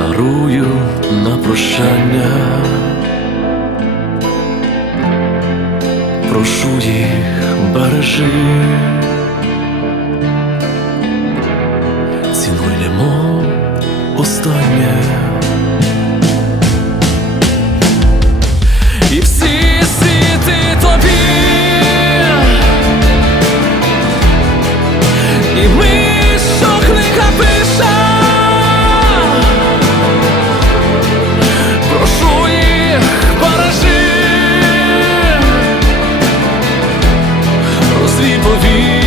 дарую на прощання, прошу їх бережи, цінуємо останнє. І всі світи тобі, і ми. свій повір.